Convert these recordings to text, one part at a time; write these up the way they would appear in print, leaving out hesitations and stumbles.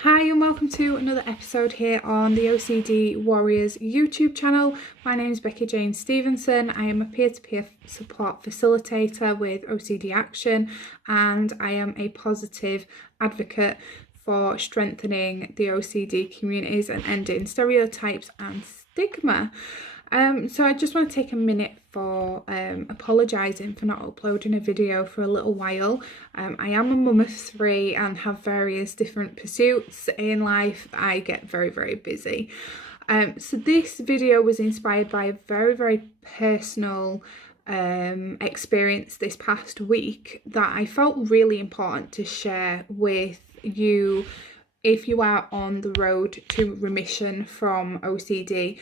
Hi and welcome to another episode here on the OCD Warriors YouTube channel. My name is Becky Jane Stevenson. I am a peer-to-peer support facilitator with OCD Action, and I am a positive advocate for strengthening the OCD communities and ending stereotypes and stigma. So I just want to take a minute for apologising for not uploading a video for a little while. I am a mum of 3 and have various different pursuits in life. I get very, very busy. So this video was inspired by a very, very personal experience this past week that I felt really important to share with you if you are on the road to remission from OCD.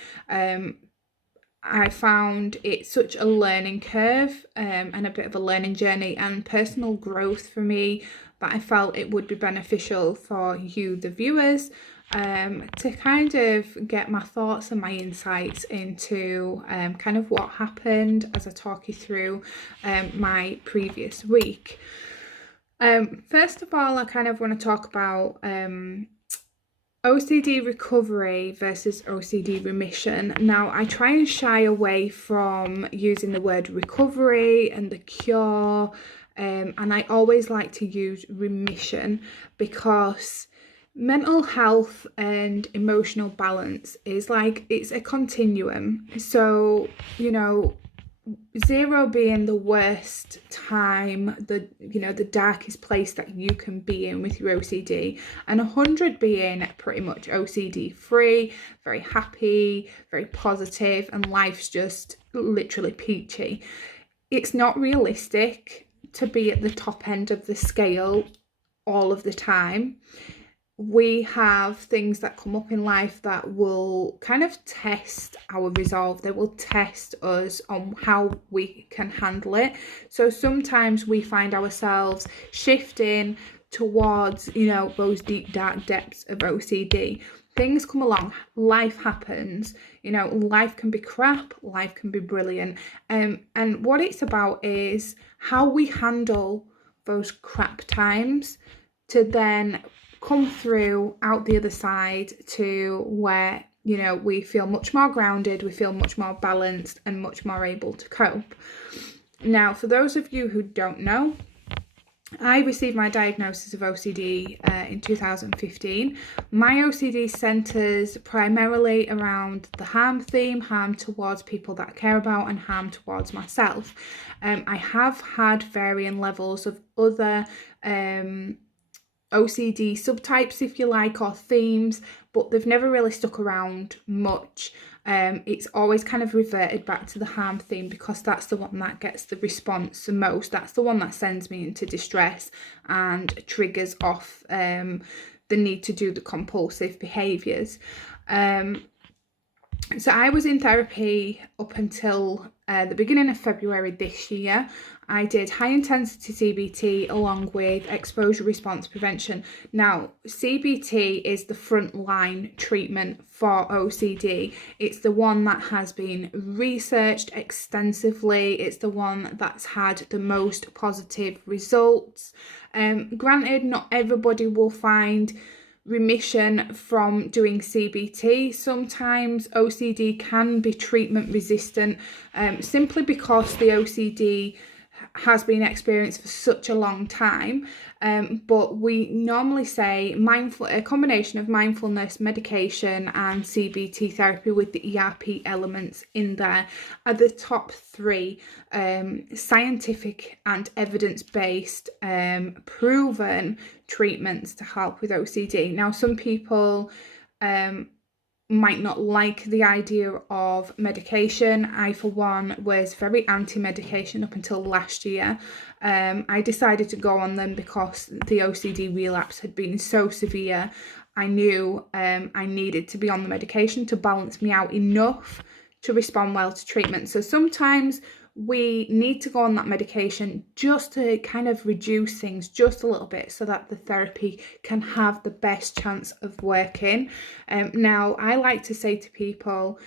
I found it such a learning curve and a bit of a learning journey and personal growth for me that I felt it would be beneficial for you, the viewers, to kind of get my thoughts and my insights into kind of what happened as I talk you through my previous week. First of all, I kind of want to talk about OCD recovery versus OCD remission. Now, I try and shy away from using the word recovery and the cure, and I always like to use remission because mental health and emotional balance is like, it's a continuum. So, you know, 0 being the worst time, the darkest place that you can be in with your OCD, and 100 being pretty much OCD free, very happy, very positive, and life's just literally peachy. It's not realistic to be at the top end of the scale all of the time. We have things that come up in life that will kind of test our resolve. They will test us on how we can handle it. So sometimes we find ourselves shifting towards, those deep, dark depths of OCD. Things come along, life happens, life can be crap, life can be brilliant. And what it's about is how we handle those crap times to then come through out the other side to where, we feel much more grounded, we feel much more balanced and much more able to cope. Now, for those of you who don't know, I received my diagnosis of OCD in 2015. My OCD centres primarily around the harm theme, harm towards people that I care about and harm towards myself. I have had varying levels of other OCD subtypes, if you like, or themes, but they've never really stuck around much. It's always kind of reverted back to the harm theme because that's the one that gets the response the most. That's the one that sends me into distress and triggers off the need to do the compulsive behaviours. So I was in therapy up until the beginning of February this year. I did high intensity CBT along with exposure response prevention. Now, CBT is the frontline treatment for OCD. It's the one that has been researched extensively. It's the one that's had the most positive results. Granted, not everybody will find remission from doing CBT. Sometimes OCD can be treatment resistant simply because the OCD has been experienced for such a long time, but we normally say a combination of mindfulness, medication and CBT therapy with the ERP elements in there are the top 3 scientific and evidence-based proven treatments to help with OCD. Now, some people might not like the idea of medication. I, for one, was very anti-medication up until last year. I decided to go on them because the OCD relapse had been so severe. I knew I needed to be on the medication to balance me out enough to respond well to treatment. So sometimes we need to go on that medication just to kind of reduce things just a little bit so that the therapy can have the best chance of working. Now, I like to say to people,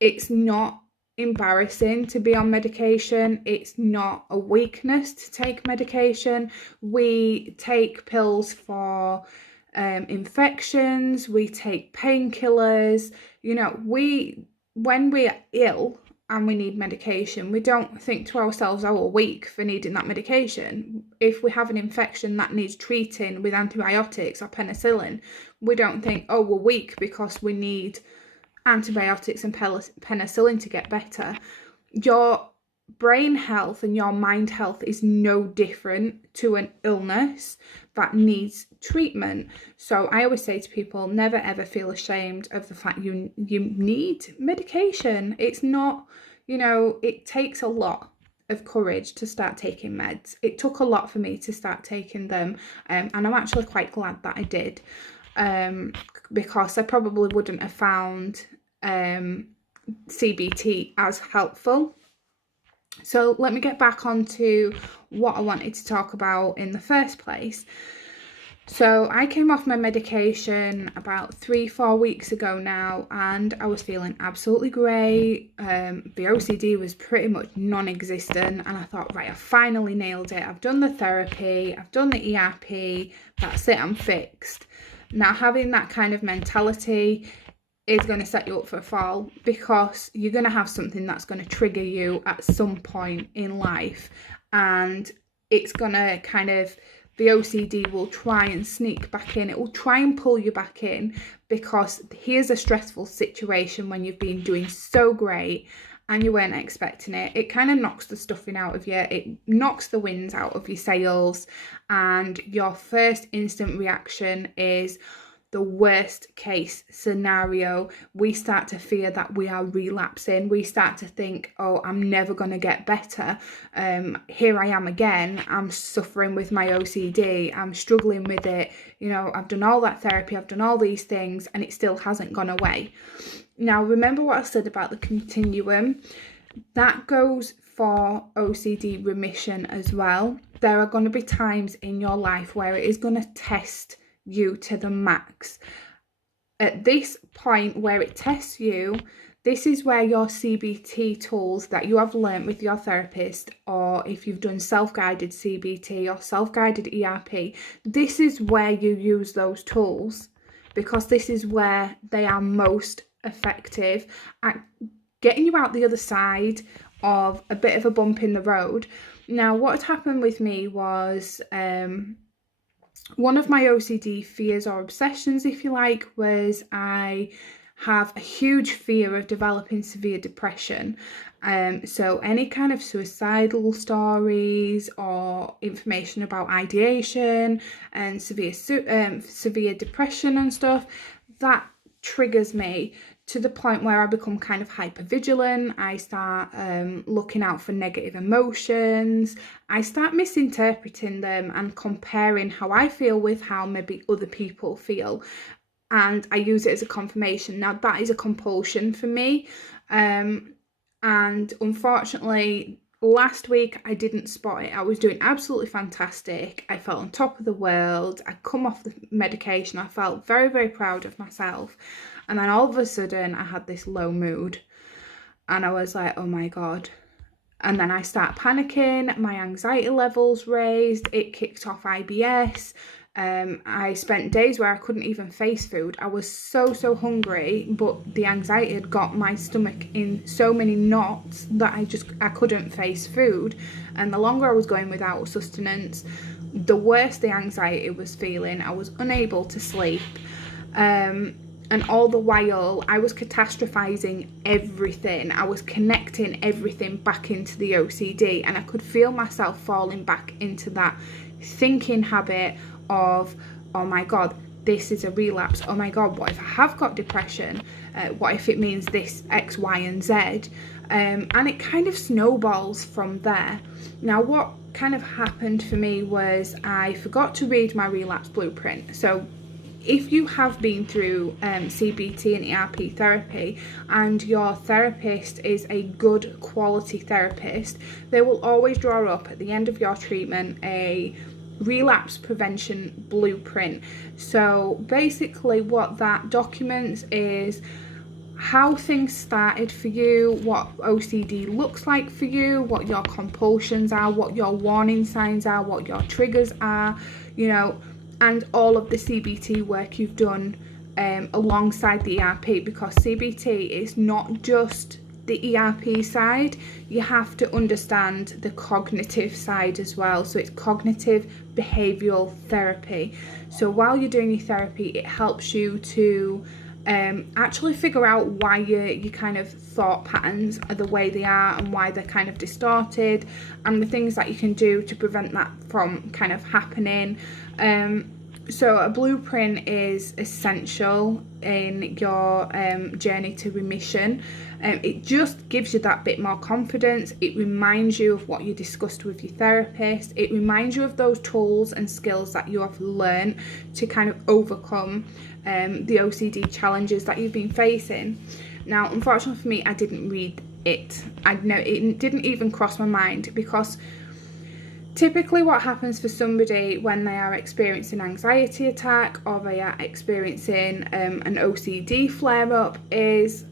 it's not embarrassing to be on medication. It's not a weakness to take medication. We take pills for infections, we take painkillers. You know, when we're ill and we need medication, we don't think to ourselves, oh, we're weak for needing that medication. If we have an infection that needs treating with antibiotics or penicillin, we don't think, oh, we're weak because we need antibiotics and penicillin to get better. Your brain health and your mind health is no different to an illness that needs treatment. So I always say to people, never ever feel ashamed of the fact you need medication. It's not, you know, it takes a lot of courage to start taking meds. It took a lot for me to start taking them, and I'm actually quite glad that I did, because I probably wouldn't have found CBT as helpful. So let me get back onto what I wanted to talk about in the first place. So I came off my medication about 3-4 weeks ago now, and I was feeling absolutely great. The OCD was pretty much non-existent, and I thought, right, I finally nailed it. I've done the therapy, I've done the ERP, that's it, I'm fixed. Now, having that kind of mentality is going to set you up for a fall, because you're going to have something that's going to trigger you at some point in life, and it's going to kind of, the OCD will try and sneak back in. It will try and pull you back in, because here's a stressful situation when you've been doing so great and you weren't expecting it. It kind of knocks the stuffing out of you. It knocks the winds out of your sails, and your first instant reaction is the worst case scenario. We start to fear that we are relapsing. We start to think, oh, I'm never going to get better. Here I am again. I'm suffering with my OCD. I'm struggling with it. You know, I've done all that therapy. I've done all these things, and it still hasn't gone away. Now, remember what I said about the continuum? That goes for OCD remission as well. There are going to be times in your life where it is going to test you to the max. At this point where it tests you, this is where your CBT tools that you have learnt with your therapist, or if you've done self-guided CBT or self-guided ERP, this is where you use those tools, because this is where they are most effective at getting you out the other side of a bit of a bump in the road. Now, what had happened with me was one of my OCD fears or obsessions, if you like, was I have a huge fear of developing severe depression. So any kind of suicidal stories or information about ideation and severe depression and stuff, that triggers me to the point where I become kind of hypervigilant. I start looking out for negative emotions. I start misinterpreting them and comparing how I feel with how maybe other people feel. And I use it as a confirmation. Now, that is a compulsion for me. And unfortunately, last week I didn't spot it. I was doing absolutely fantastic. I felt on top of the world. I'd come off the medication. I felt very, very proud of myself. And then all of a sudden I had this low mood, and I was like, oh my God. And then I start panicking, my anxiety levels raised, it kicked off IBS. I spent days where I couldn't even face food. I was so hungry, but the anxiety had got my stomach in so many knots that I couldn't face food. And the longer I was going without sustenance, the worse the anxiety was feeling. I was unable to sleep. And all the while, I was catastrophizing everything. I was connecting everything back into the OCD, and I could feel myself falling back into that thinking habit of, oh my God, this is a relapse. Oh my God, what if I have got depression? What if it means this X, Y, and Z? And it kind of snowballs from there. Now, what kind of happened for me was I forgot to read my relapse blueprint. So if you have been through CBT and ERP therapy, and your therapist is a good quality therapist, they will always draw up at the end of your treatment a relapse prevention blueprint. So basically what that documents is how things started for you, what OCD looks like for you, what your compulsions are, what your warning signs are, what your triggers are, you know. and all of the CBT work you've done alongside the ERP, because CBT is not just the ERP side, you have to understand the cognitive side as well. So it's cognitive behavioural therapy. So while you're doing your therapy, it helps you to actually figure out why your kind of thought patterns are the way they are and why they're kind of distorted, and the things that you can do to prevent that from kind of happening. So a blueprint is essential in your journey to remission. It just gives you that bit more confidence. It reminds you of what you discussed with your therapist. It reminds you of those tools and skills that you have learned to kind of overcome the OCD challenges that you've been facing. Now, unfortunately for me, I didn't read it. It didn't even cross my mind, because typically what happens for somebody when they are experiencing an anxiety attack or they are experiencing an OCD flare-up is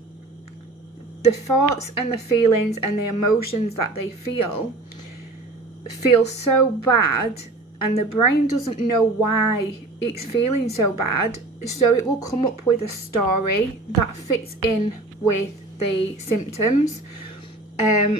the thoughts and the feelings and the emotions that they feel so bad, and the brain doesn't know why it's feeling so bad, so it will come up with a story that fits in with the symptoms.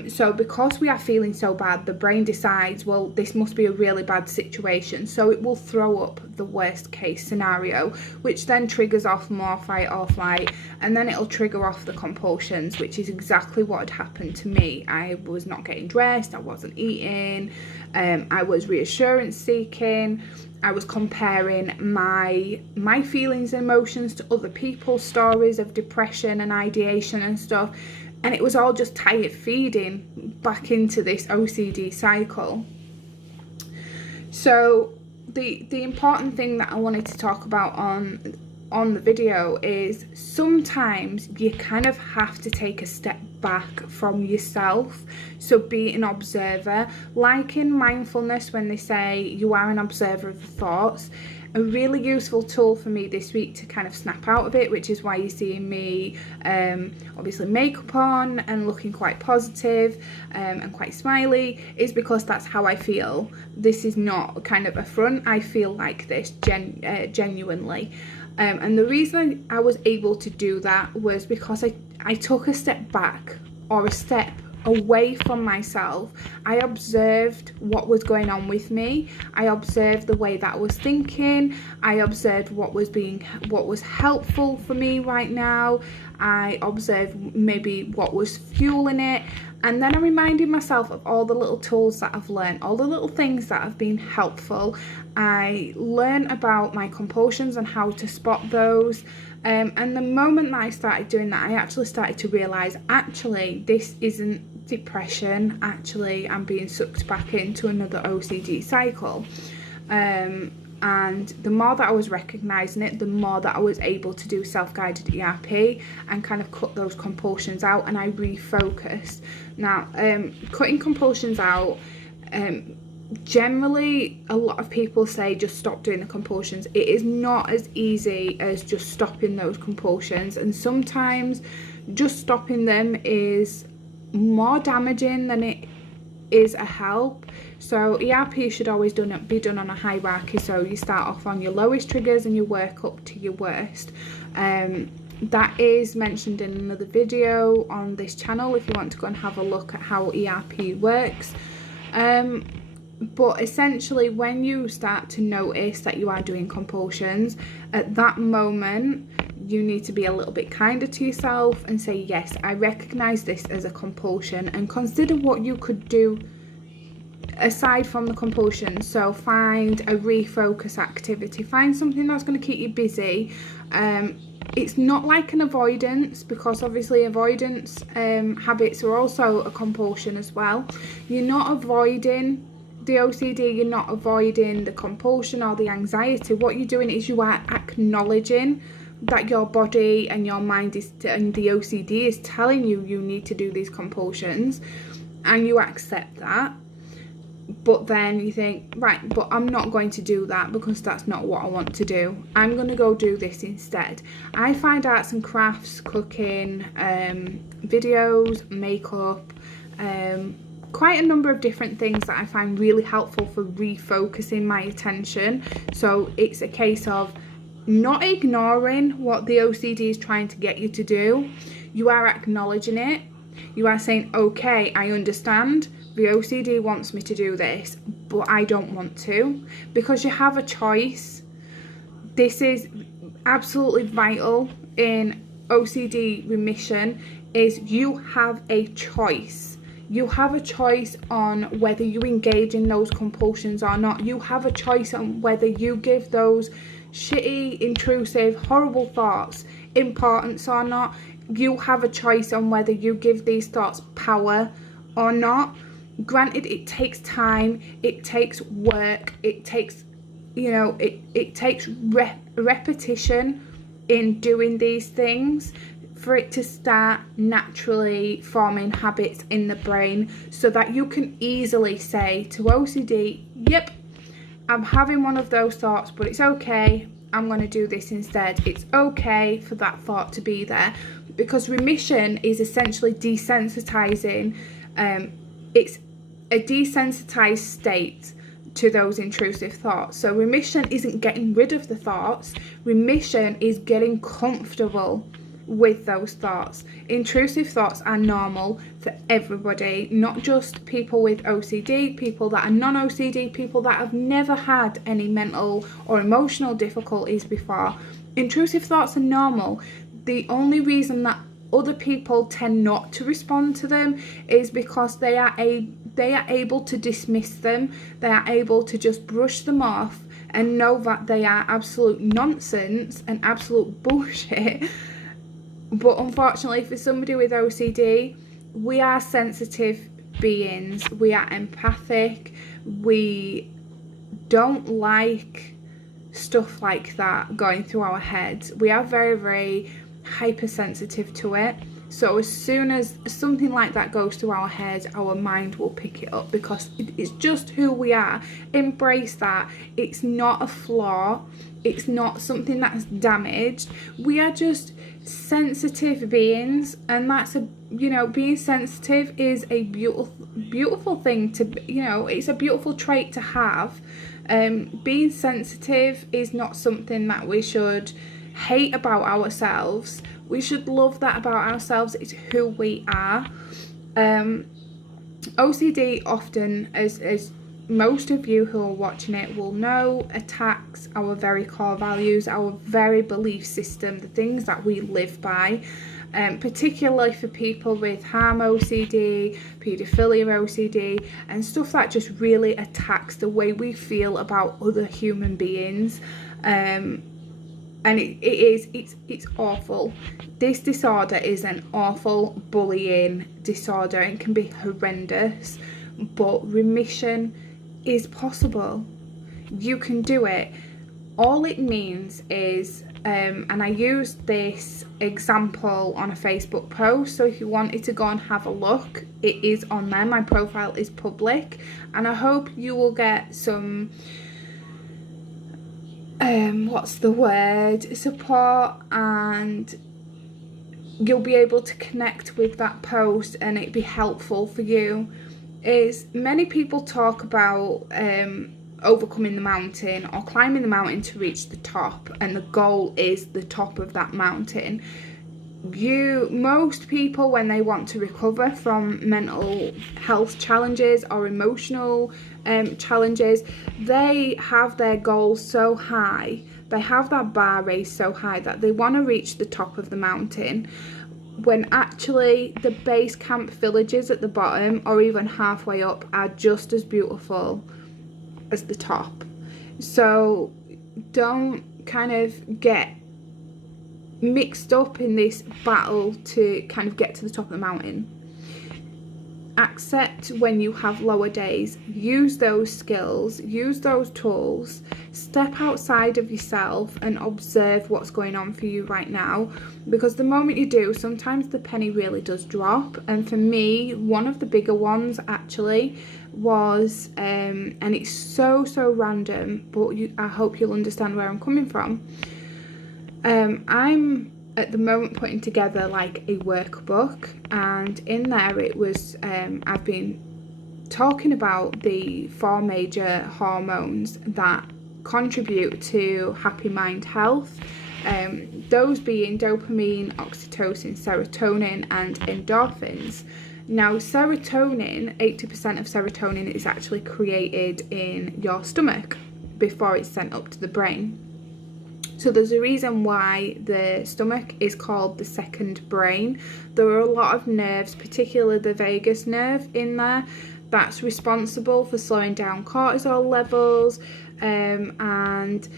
So because we are feeling so bad, the brain decides, well, this must be a really bad situation, so it will throw up the worst case scenario, which then triggers off more fight or flight, and then it'll trigger off the compulsions, which is exactly what had happened to me. I was not getting dressed, I wasn't eating, I was reassurance seeking, I was comparing my feelings and emotions to other people's stories of depression and ideation and stuff. And it was all just tired feeding back into this OCD cycle. So the important thing that I wanted to talk about on the video is sometimes you kind of have to take a step back from yourself. So be an observer. Like in mindfulness, when they say you are an observer of the thoughts, a really useful tool for me this week to kind of snap out of it, which is why you're seeing me obviously makeup on and looking quite positive and quite smiley, is because that's how I feel. This is not kind of a front. I feel like this genuinely. And the reason I was able to do that was because I took a step back, or a step away from myself. I observed what was going on with me. I observed the way that I was thinking. I observed what was helpful for me right now. I observed maybe what was fueling it. And then I reminded myself of all the little tools that I've learned, all the little things that have been helpful. I learned about my compulsions and how to spot those. And the moment that I started doing that, I actually started to realise, actually, this isn't depression. Actually, I'm being sucked back into another OCD cycle. And the more that I was recognising it, the more that I was able to do self-guided ERP and kind of cut those compulsions out, and I refocused. Now, cutting compulsions out, generally a lot of people say just stop doing the compulsions. It is not as easy as just stopping those compulsions, and sometimes just stopping them is more damaging than it is a help. So ERP should always be done on a hierarchy, so you start off on your lowest triggers and you work up to your worst. That is mentioned in another video on this channel if you want to go and have a look at how ERP works. But essentially, when you start to notice that you are doing compulsions, at that moment you need to be a little bit kinder to yourself and say, yes, I recognise this as a compulsion, and consider what you could do aside from the compulsion. So find a refocus activity, find something that's going to keep you busy. It's not like an avoidance, because obviously avoidance habits are also a compulsion as well. You're not avoiding the OCD, you're not avoiding the compulsion or the anxiety. What you're doing is you are acknowledging that your body and your mind and the OCD is telling you need to do these compulsions, and you accept that. But then you think, right, but I'm not going to do that because that's not what I want to do. I'm going to go do this instead. I find arts and crafts, cooking, videos, makeup, quite a number of different things that I find really helpful for refocusing my attention. So it's a case of not ignoring what the OCD is trying to get you to do. You are acknowledging it. You are saying, okay, I understand. The OCD wants me to do this, but I don't want to, because you have a choice. This is absolutely vital in OCD remission, is you have a choice. You have a choice on whether you engage in those compulsions or not. You have a choice on whether you give those shitty, intrusive, horrible thoughts importance or not. You have a choice on whether you give these thoughts power or not. Granted, it takes time, it takes work, it takes, it takes repetition in doing these things for it to start naturally forming habits in the brain, so that you can easily say to OCD, yep, I'm having one of those thoughts, but it's okay, I'm going to do this instead. It's okay for that thought to be there, because remission is essentially desensitizing. It's a desensitized state to those intrusive thoughts. So remission isn't getting rid of the thoughts. Remission is getting comfortable with those thoughts. Intrusive thoughts are normal for everybody, not just people with OCD, people that are non-OCD, people that have never had any mental or emotional difficulties before. Intrusive thoughts are normal. The only reason that other people tend not to respond to them is because they are able to dismiss them. They are able to just brush them off and know that they are absolute nonsense and absolute bullshit. But unfortunately for somebody with OCD, we are sensitive beings, we are empathic, we don't like stuff like that going through our heads. We are very, very hypersensitive to it. So as soon as something like that goes through our head, our mind will pick it up, because it's just who we are. Embrace that. It's not a flaw. It's not something that's damaged. We are just sensitive beings, and that's being sensitive is a beautiful thing to, it's a beautiful trait to have. Being sensitive is not something that we should hate about ourselves. We should love that about ourselves. It's who we are. OCD often, as most of you who are watching it will know, attacks our very core values, our very belief system, the things that we live by. Particularly for people with harm OCD, paedophilia OCD, and stuff that just really attacks the way we feel about other human beings. And it's awful. This disorder is an awful bullying disorder and can be horrendous, but remission is possible. You can do it. All it means is, and I used this example on a Facebook post, so if you wanted to go and have a look, it is on there. My profile is public, and I hope you will get some support, and you'll be able to connect with that post and it'd be helpful for you. Is many people talk about overcoming the mountain or climbing the mountain to reach the top, and the goal is the top of that mountain. Most people, when they want to recover from mental health challenges or emotional challenges, they have their goals so high, they have that bar raised so high that they want to reach the top of the mountain, when actually the base camp villages at the bottom or even halfway up are just as beautiful as the top. So don't kind of get mixed up in this battle to kind of get to the top of the mountain. Accept when you have lower days. Use those skills, use those tools, step outside of yourself and observe what's going on for you right now, because the moment you do, sometimes the penny really does drop. And for me, one of the bigger ones actually was, and it's so random, but I hope you'll understand where I'm coming from. I'm at the moment putting together like a workbook, and in there it was I've been talking about the 4 major hormones that contribute to happy mind health, those being dopamine, oxytocin, serotonin and endorphins. Now serotonin, 80% of serotonin is actually created in your stomach before it's sent up to the brain. So there's a reason why the stomach is called the second brain. There are a lot of nerves, particularly the vagus nerve in there, that's responsible for slowing down cortisol levels, and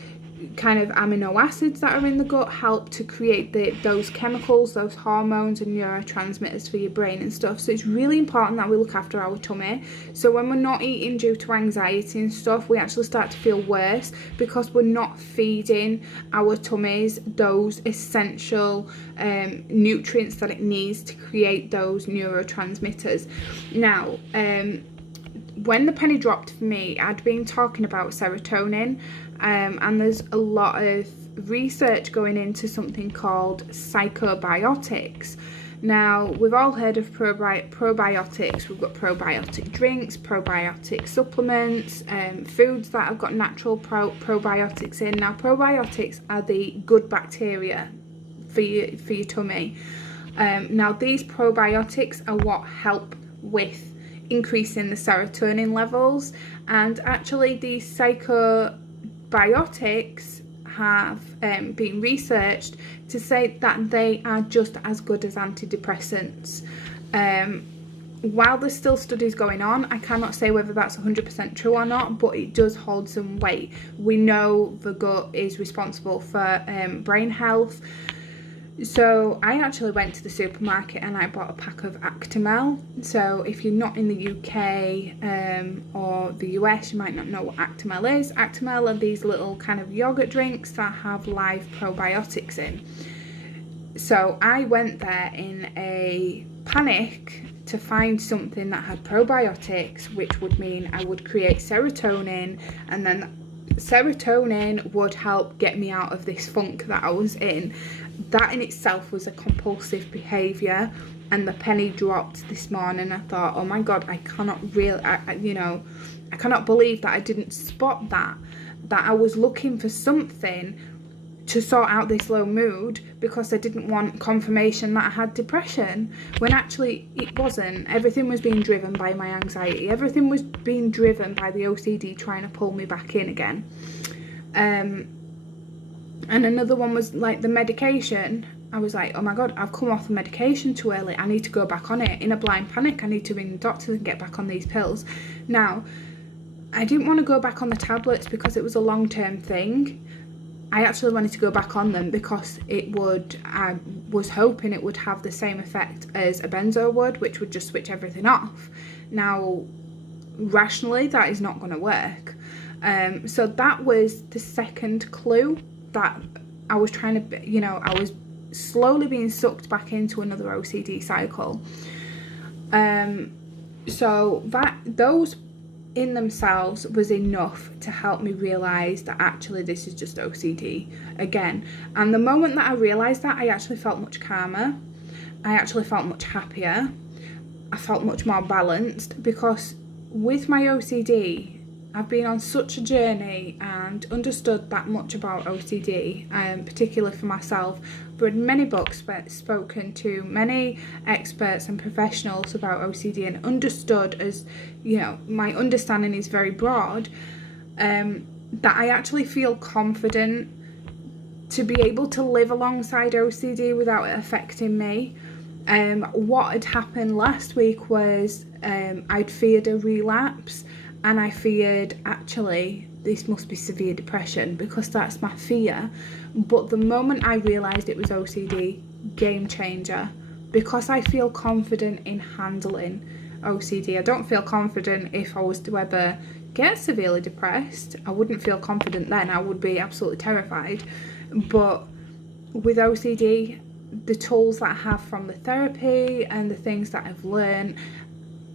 kind of amino acids that are in the gut help to create those chemicals, those hormones and neurotransmitters for your brain and stuff. So it's really important that we look after our tummy. So when we're not eating due to anxiety and stuff, we actually start to feel worse because we're not feeding our tummies those essential nutrients that it needs to create those neurotransmitters. Now, when the penny dropped for me, I'd been talking about serotonin, and there's a lot of research going into something called psychobiotics. Now, we've all heard of probiotics. We've got probiotic drinks, probiotic supplements, foods that have got natural probiotics in. Now, probiotics are the good bacteria for your tummy. Now, these probiotics are what help with increasing the serotonin levels, and actually these psychobiotics have been researched to say that they are just as good as antidepressants. While there's still studies going on, I cannot say whether that's 100% true or not, but it does hold some weight. We know the gut is responsible for brain health. So I actually went to the supermarket and I bought a pack of Actimel. So if you're not in the UK or the US, you might not know what Actimel is. Actimel are these little kind of yogurt drinks that have live probiotics in. So I went there in a panic to find something that had probiotics, which would mean I would create serotonin, and then serotonin would help get me out of this funk that I was in. That in itself was a compulsive behaviour, and the penny dropped this morning. I thought, oh my god, I cannot I cannot believe that I didn't spot that I was looking for something to sort out this low mood because I didn't want confirmation that I had depression, when actually it wasn't. Everything was being driven by my anxiety. Everything was being driven by the OCD trying to pull me back in again. And another one was like the medication. I was like, oh my god, I've come off the medication too early. I need to go back on it. In a blind panic, I need to ring the doctor and get back on these pills. Now, I didn't want to go back on the tablets because it was a long-term thing. I actually wanted to go back on them because I was hoping it would have the same effect as a benzo would, which would just switch everything off. Now, rationally, that is not going to work. So that was the second clue that I was trying to, I was slowly being sucked back into another OCD cycle. So those in themselves was enough to help me realise that actually this is just OCD again. And the moment that I realised that, I actually felt much calmer. I actually felt much happier. I felt much more balanced, because with my OCD, I've been on such a journey and understood that much about OCD, particularly for myself. I've read many books, spoken to many experts and professionals about OCD, and understood, as my understanding is very broad, that I actually feel confident to be able to live alongside OCD without it affecting me. What had happened last week was I'd feared a relapse. And I feared, actually, this must be severe depression, because that's my fear. But the moment I realised it was OCD, game changer. Because I feel confident in handling OCD. I don't feel confident if I was to ever get severely depressed. I wouldn't feel confident then. I would be absolutely terrified. But with OCD, the tools that I have from the therapy and the things that I've learned,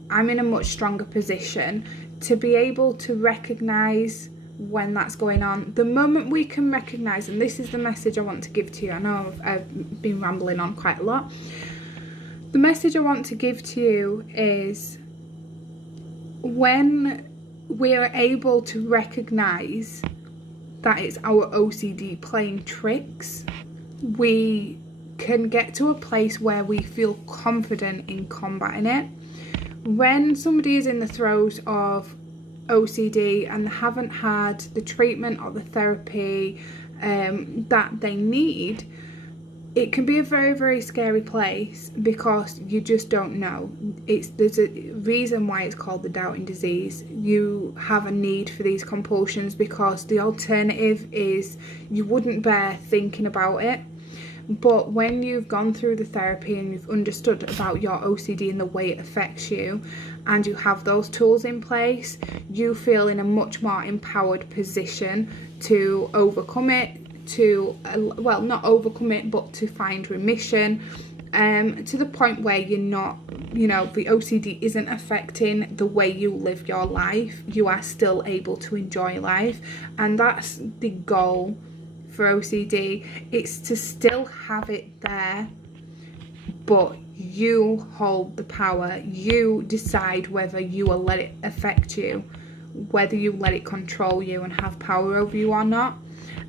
I'm in a much stronger position to be able to recognise when that's going on. The moment we can recognise, and this is the message I want to give to you, I know I've been rambling on quite a lot. The message I want to give to you is when we're able to recognize that it's our OCD playing tricks, we can get to a place where we feel confident in combating it. When somebody is in the throes of OCD and they haven't had the treatment or the therapy that they need, it can be a very, very scary place because you just don't know. There's a reason why it's called the doubting disease. You have a need for these compulsions because the alternative is you wouldn't bear thinking about it. But when you've gone through the therapy and you've understood about your OCD and the way it affects you, and you have those tools in place, you feel in a much more empowered position to overcome it, well, not overcome it, but to find remission, to the point where you're not, the OCD isn't affecting the way you live your life. You are still able to enjoy life, and that's the goal for OCD. It's to still have it there, but you hold the power. You decide whether you will let it affect you, whether you let it control you and have power over you or not.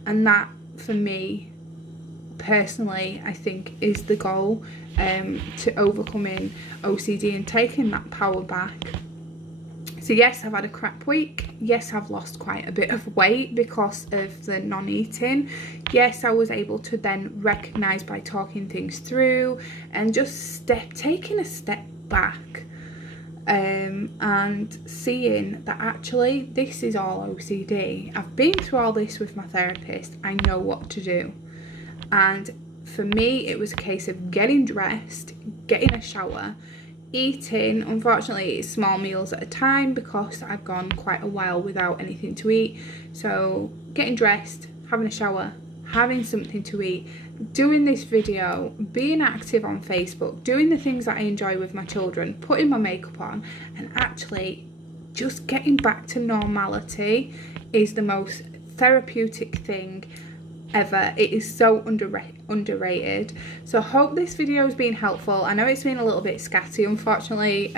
And that, for me personally, I think is the goal, to overcoming OCD and taking that power back. So yes, I've had a crap week. Yes, I've lost quite a bit of weight because of the non-eating. Yes, I was able to then recognise by talking things through and just taking a step back, and seeing that actually this is all OCD. I've been through all this with my therapist. I know what to do. And for me, it was a case of getting dressed, getting a shower, eating, unfortunately, small meals at a time because I've gone quite a while without anything to eat. So getting dressed, having a shower, having something to eat, doing this video, being active on Facebook, doing the things that I enjoy with my children, putting my makeup on, and actually just getting back to normality is the most therapeutic thing ever. It is so underrated. So I hope this video has been helpful. I know it's been a little bit scatty, unfortunately.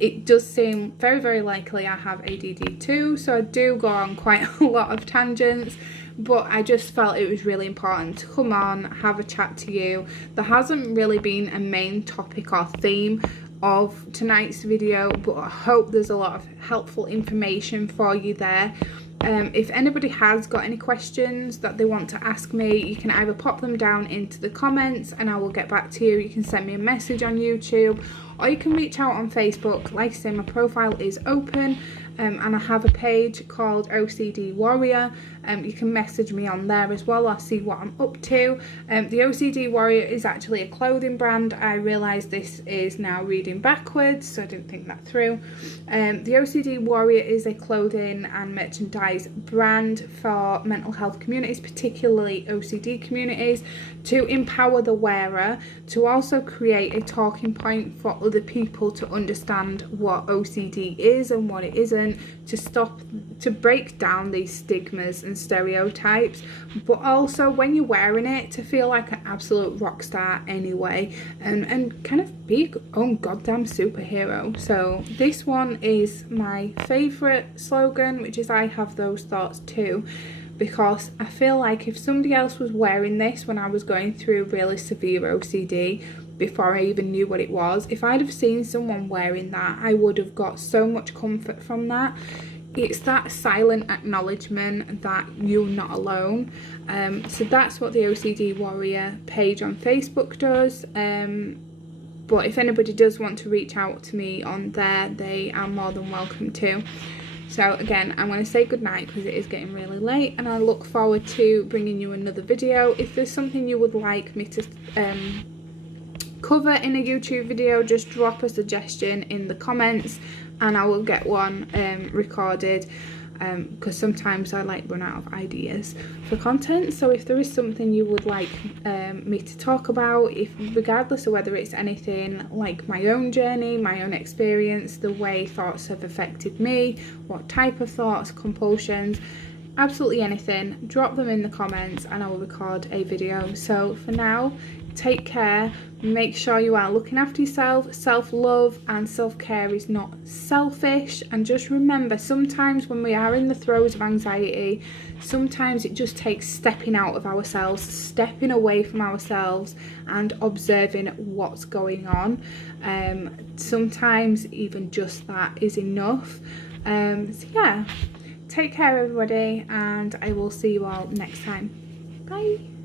It does seem very, very likely I have ADD too, so I do go on quite a lot of tangents, but I just felt it was really important to come on, have a chat to you. There hasn't really been a main topic or theme of tonight's video, but I hope there's a lot of helpful information for you there. If anybody has got any questions that they want to ask me, you can either pop them down into the comments and I will get back to you. You can send me a message on YouTube, or you can reach out on Facebook. Like I say, my profile is open, and I have a page called OCD Warrior. You can message me on there as well. I'll see what I'm up to. The OCD Warrior is actually a clothing brand. I realise this is now reading backwards, so I didn't think that through. The OCD Warrior is a clothing and merchandise brand for mental health communities, particularly OCD communities, to empower the wearer, to also create a talking point for other people to understand what OCD is and what it isn't, to break down these stigmas and stereotypes, but also when you're wearing it to feel like an absolute rock star anyway, and kind of be your own goddamn superhero. So this one is my favourite slogan, which is I have those thoughts too, because I feel like if somebody else was wearing this when I was going through really severe OCD, before I even knew what it was, if I'd have seen someone wearing that, I would have got so much comfort from that. It's that silent acknowledgement that you're not alone. So that's what the OCD Warrior page on Facebook does. But if anybody does want to reach out to me on there, they are more than welcome to. So again, I'm going to say goodnight because it is getting really late, and I look forward to bringing you another video. If there's something you would like me to cover in a YouTube video, just drop a suggestion in the comments and I will get one recorded, because sometimes I run out of ideas for content. So if there is something you would like me to talk about, regardless of whether it's anything like my own journey, my own experience, the way thoughts have affected me, what type of thoughts, compulsions, absolutely anything, drop them in the comments and I will record a video. So for now, take care, make sure you are looking after yourself. Self-love and self-care is not selfish, and just remember, sometimes when we are in the throes of anxiety, sometimes it just takes stepping out of ourselves, stepping away from ourselves and observing what's going on. Sometimes even just that is enough. So yeah, take care everybody, and I will see you all next time. Bye.